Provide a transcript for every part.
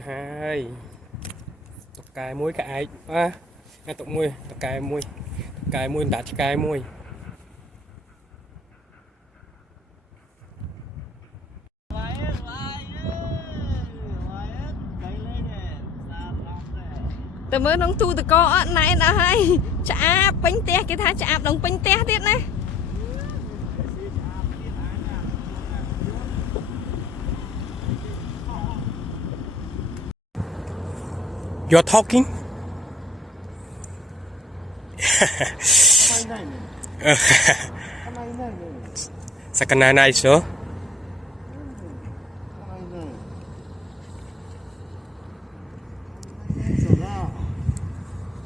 hai tập cài muối cái ai tập muối tập cài muối đặt cài muối tớ mới nông thu từ co này là hay chả bánh te cái thá chả đồng bánh te tiết này. You're talking? Sakana nice, no?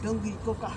Don't be coca.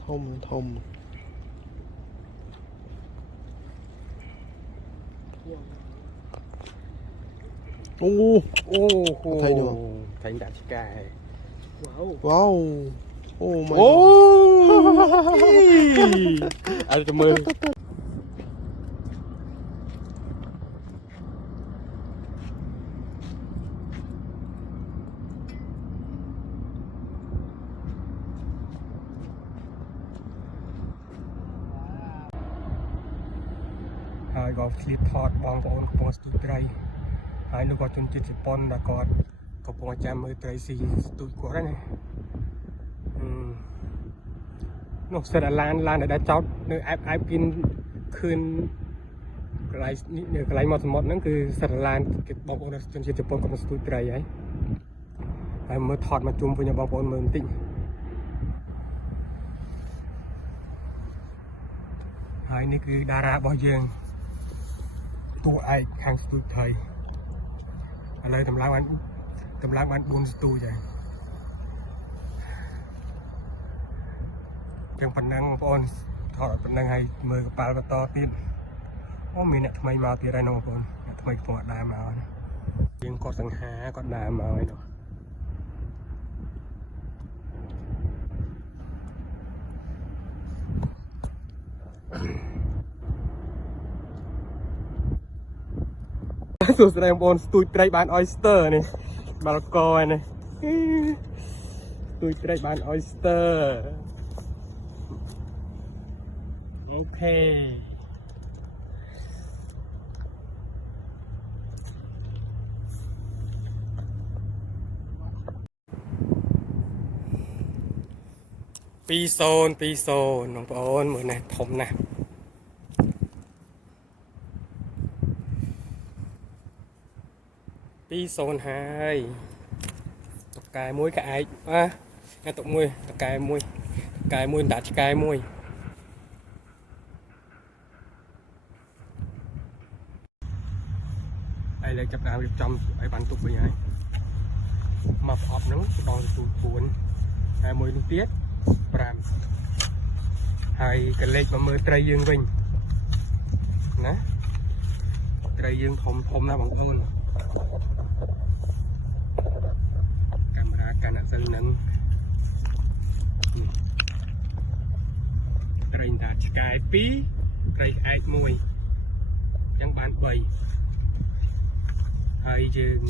Thông thấy được thành đặt cài wow oh my ăn cho mưaហើយក៏ឃ្លៀបថតបងប្អូនកំពុងស្ទូចត្រីហើយនោះក៏ជនជាតិជប៉ុនដែលគាត់កំពុងចាំមើលត្រីស៊ីស្ទូចគាត់ហ្នឹងណានោះសិតអាឡានដែលចោតនៅអែបគិនឃើញកន្លែងមាត់សមុទ្រហ្នឹងគឺសិតអាឡានគេបងប្អូនជនជាតិជប៉ុនកំពុងស្ទូចត្រីហើយមើលថតមកជុំវិញបងប្អូនមើលបន្តិចហើយនេះគឺតារារបស់យើងតួឯកខាងស្ទូចថៃឥឡូវតម្លើងបាន4ស្ទូចហើយចឹងប៉ុណ្ណឹងបងប្អូនថតប៉ុណ្ណឹងហើយមើលកប៉ាល់បន្តទៀតអូមានអ្នកថ្មីមកទៀតហើយបងប្អូនអ្នកថ្មីកំពុងដើរមកយើងគាត់សង្ហាគាត់ដើរមកហើយនោះសួស្តីបងប្អូនស្ទូចត្រីបាន oyster នេះបាល់កហើយនេះស្ទូចត្រីបាន oyster អូខេ20បងប្អូនមើលនេះធំណាស់20ហើយតកែមួយក្អែកតុកមួយតកែមួយដាក់ឆ្កែមួយហើយលើចាប់ដើមរៀបចំឲ្យបានទុកវិញហើយមកប្រអប់ហ្នឹងដល់ទូ4ហើយមួយនេះទៀត5ហើយកលេចមកមើលត្រីយើងវិញណាត្រីយើងធំណាស់បងប្អូនកាមេរ៉ាកាន់អត់សិននឹងត្រីតាឆ្កែ2ត្រីក្អែក1អញ្ចឹងបាន3ហើយយើង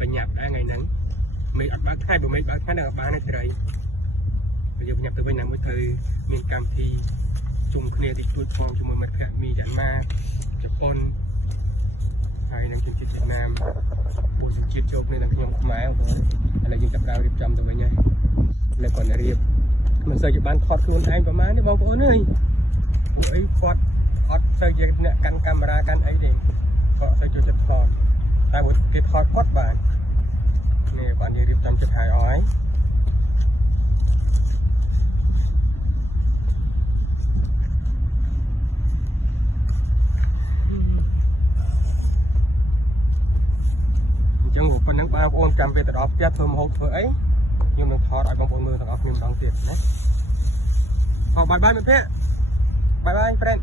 បញ្ញាប់ដែរថ្ងៃហ្នឹងមេឃអត់បើកថ្ងៃបើមេឃបើកថ្ងៃដល់បានត្រីយើងបញ្ញាប់ទៅវិញណាមួយត្រូវមានកម្មវិធីជុំគ្នាទីទួចផងជាមួយមិត្តភក្តិមីយ៉ាន់ម៉ាជប៉ុនហើយនឹងជនជាតិវៀតណាមពូជនជាតិចូលគ្នានឹងខ្ញុំខ្មែរបងឥឡូវយើងចាប់ដើមរៀបចំទៅវិញហើយលើគាត់រៀបមិនសូវជាបានថតខ្លួនឯងប្រហែលទេបងប្អូនអើយពួកអីគាត់អត់សូវជាអ្នកកាន់កាមេរ៉ាកាន់អីទេគាត់សូវចូលចិត្តថតតែគេថតគាត់បាន nè bạn đi điệp tâm chụp hai ói chẳng hụt bên nắng bao ôn cầm về từ đó chết thơm hột thở ấy nhưng mình thọ lại bằng ôn mưa từ đó nhưng bằng tiền đấy bye bye mình phê bye bye friend